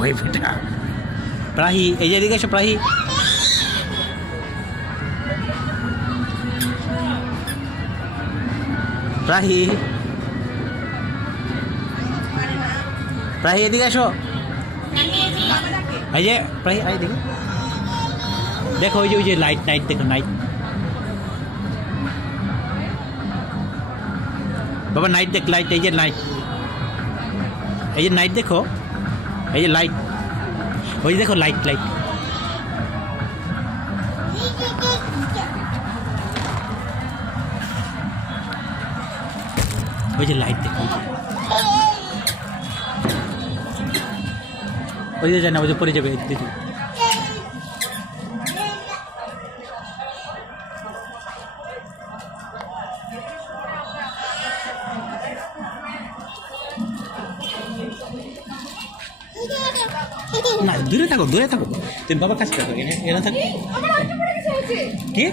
ওই বেটা প্রাহি এই যে এদিকে এসো প্রাহি প্রাহি প্রাহি এদিকে এসো। এই যে প্রাহি এই দিকে দেখো ওই যে ওই যে লাইট নাইট দেখো নাইট বাবা নাইট দেখ লাইট এই যে নাইট এই যে নাইট দেখো, এই যে লাইট ওই যে দেখো লাইট লাইট ওই যে লাইট দেখো। ওই যে। জানা ওই যে পড়ে যাবে দিদি। না দূরে থাকো দূরে থাকো। তুমি বাবার কাছে থাকো এনে থাকো। কি?